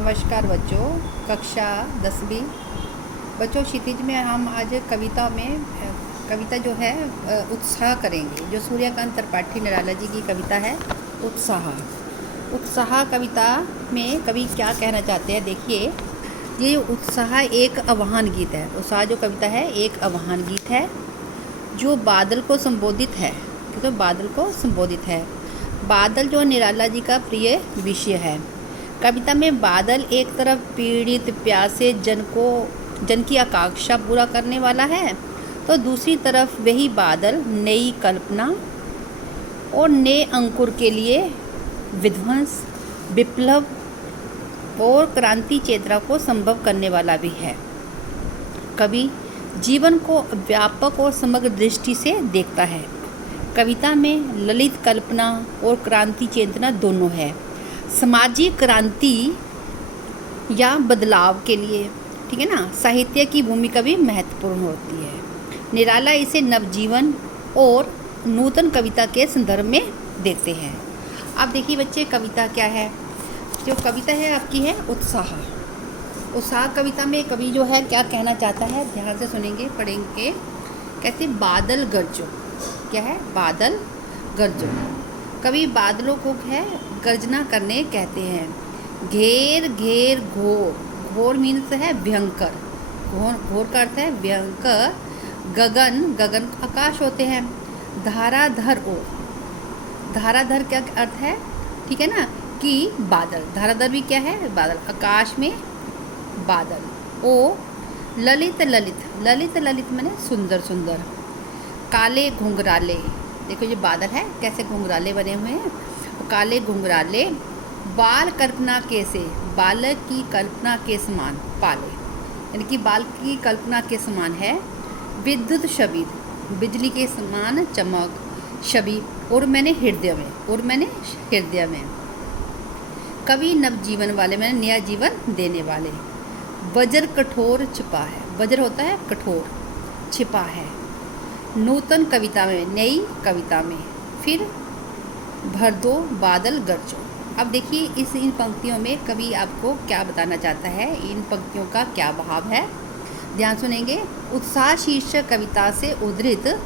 नमस्कार बच्चों, कक्षा 10वीं बच्चों क्षितिज में हम आज कविता जो है उत्साह करेंगे। जो सूर्यकांत त्रिपाठी निराला जी की कविता है उत्साह कविता में कवि क्या कहना चाहते हैं। देखिए, ये उत्साह एक आह्वान गीत है। उत्साह जो कविता है एक आह्वान गीत है जो बादल को संबोधित है। बादल जो निराला जी का प्रिय विषय है। कविता में बादल एक तरफ पीड़ित प्यासे जन की आकांक्षा पूरा करने वाला है, तो दूसरी तरफ वही बादल नई कल्पना और नए अंकुर के लिए विध्वंस, विप्लव और क्रांति चेतना को संभव करने वाला भी है। कवि जीवन को व्यापक और समग्र दृष्टि से देखता है। कविता में ललित कल्पना और क्रांति चेतना दोनों है। सामाजिक क्रांति या बदलाव के लिए, ठीक है ना, साहित्य की भूमिका भी महत्वपूर्ण होती है। निराला इसे नवजीवन और नूतन कविता के संदर्भ में देखते हैं। अब देखिए बच्चे, कविता क्या है। जो कविता है आपकी है उत्साह कविता में कवि जो है क्या कहना चाहता है, ध्यान से सुनेंगे, पढ़ेंगे। कहते बादल गरजो। क्या है? बादल गरजो। कवि बादलों को है गर्जना करने कहते हैं। घेर घेर घोर। घोर मीन्स है भयंकर। घोर का अर्थ है भयंकर। गगन आकाश होते हैं। धाराधर क्या अर्थ है, ठीक है ना, कि बादल। धाराधर भी क्या है? बादल, आकाश में बादल। ओ ललित मैंने सुंदर। काले घुंघराले। देखो ये बादल है, कैसे घुंघराले बने हुए हैं। काले घुंघराले बालक की कल्पना के समान पाले, यानी कि बाल की कल्पना के समान है। विद्युत छवि, बिजली के समान चमक। छवि और मैंने हृदय में। कवि नवजीवन वाले, मैंने नया जीवन देने वाले। वज्र कठोर छिपा है। वज्र होता है कठोर, छिपा है। नूतन कविता में, नई कविता में। फिर भर दो बादल गरजो। अब देखिए इन पंक्तियों में कवि आपको क्या बताना चाहता है, इन पंक्तियों का क्या भाव है, ध्यान सुनेंगे। उत्साह शीर्षक कविता से उद्धृत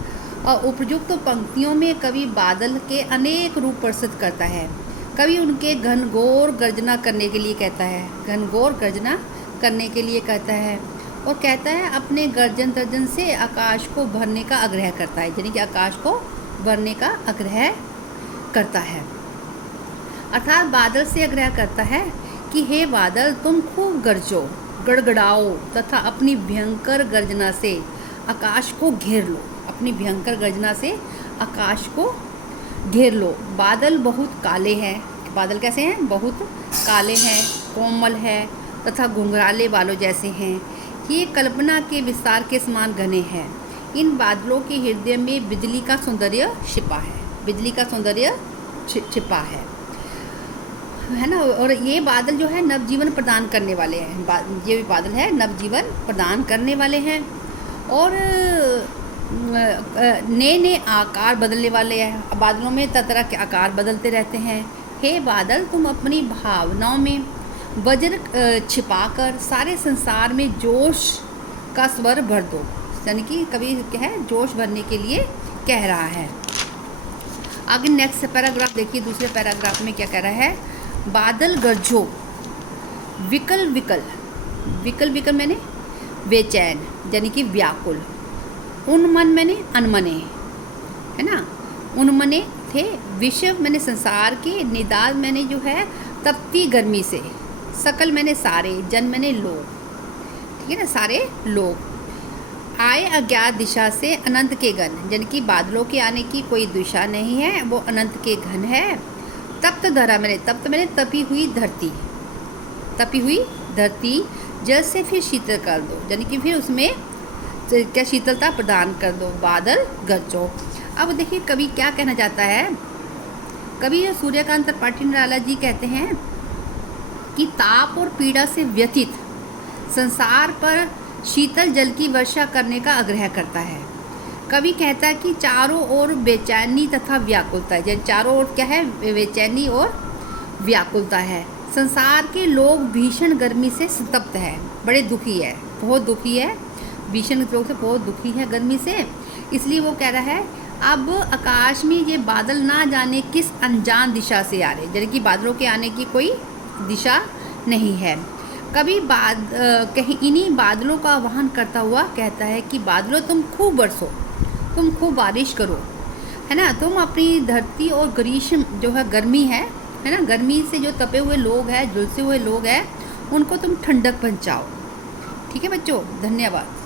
और उपयुक्त पंक्तियों में कवि बादल के अनेक रूप प्रस्तुत करता है। कवि उनके घनघोर गर्जना करने के लिए कहता है और कहता है अपने गर्जन तर्जन से आकाश को भरने का आग्रह करता है, यानी कि आकाश को भरने का आग्रह करता है। अर्थात बादल से आग्रह करता है कि हे बादल, तुम खूब गरजो, गड़गड़ाओ तथा अपनी भयंकर गर्जना से आकाश को घेर लो। बादल बहुत काले हैं। बादल कैसे हैं? बहुत काले हैं, कोमल है तथा घुंघराले बालों जैसे हैं। ये कल्पना के विस्तार के समान घने हैं। इन बादलों के हृदय में बिजली का सौंदर्य छिपा है ना। और ये बादल जो है नवजीवन प्रदान करने वाले हैं। ये बादल है नवजीवन प्रदान करने वाले हैं और नए आकार बदलने वाले हैं। बादलों में तरह के आकार बदलते रहते हैं। हे बादल, तुम अपनी भावनाओं में वज्र छिपाकर सारे संसार में जोश का स्वर भर दो, यानी कि कवि क्या है, जोश भरने के लिए कह रहा है। आगे नेक्स्ट पैराग्राफ देखिए, दूसरे पैराग्राफ में क्या कह रहा है। बादल गरजो विकल मैंने बेचैन, यानी कि व्याकुल। उन्मन मैंने अनमने, है ना, उन्मने थे। विश्व मैंने संसार के। निदान मैंने जो है तपती गर्मी से। सकल मैंने सारे, जन मैंने लोग, ठीक है ना, सारे लोग। आए अज्ञात दिशा से अनंत के घन, यानी कि बादलों के आने की कोई दिशा नहीं है, वो अनंत के घन है। तप्त धरा मैंने तपी हुई धरती जल से फिर शीतल कर दो, यानी कि फिर उसमें क्या शीतलता प्रदान कर दो। बादल गरजो। अब देखिए कवि क्या कहना चाहता है। कवि सूर्यकांत त्रिपाठी निराला जी कहते हैं कि ताप और पीड़ा से व्यथित संसार पर शीतल जल की वर्षा करने का आग्रह करता है। कवि कहता है कि चारों ओर बेचैनी तथा व्याकुलता है। चारों ओर क्या है? बेचैनी और व्याकुलता है। संसार के लोग भीषण गर्मी से संतप्त है, बड़े दुखी है, बहुत दुखी है, भीषण रोग से बहुत दुखी है गर्मी से। इसलिए वो कह रहा है अब आकाश में ये बादल ना जाने किस अनजान दिशा से आ रहे, यानी कि बादलों के आने की कोई दिशा नहीं है। कभी कहीं इन्हीं बादलों का वहन करता हुआ कहता है कि बादलों तुम खूब बरसो, तुम खूब बारिश करो, है ना, तुम अपनी धरती और ग्रीष्म जो है गर्मी है ना, गर्मी से जो तपे हुए लोग हैं, झुलसे हुए लोग हैं, उनको तुम ठंडक पहुँचाओ। ठीक है बच्चों, धन्यवाद।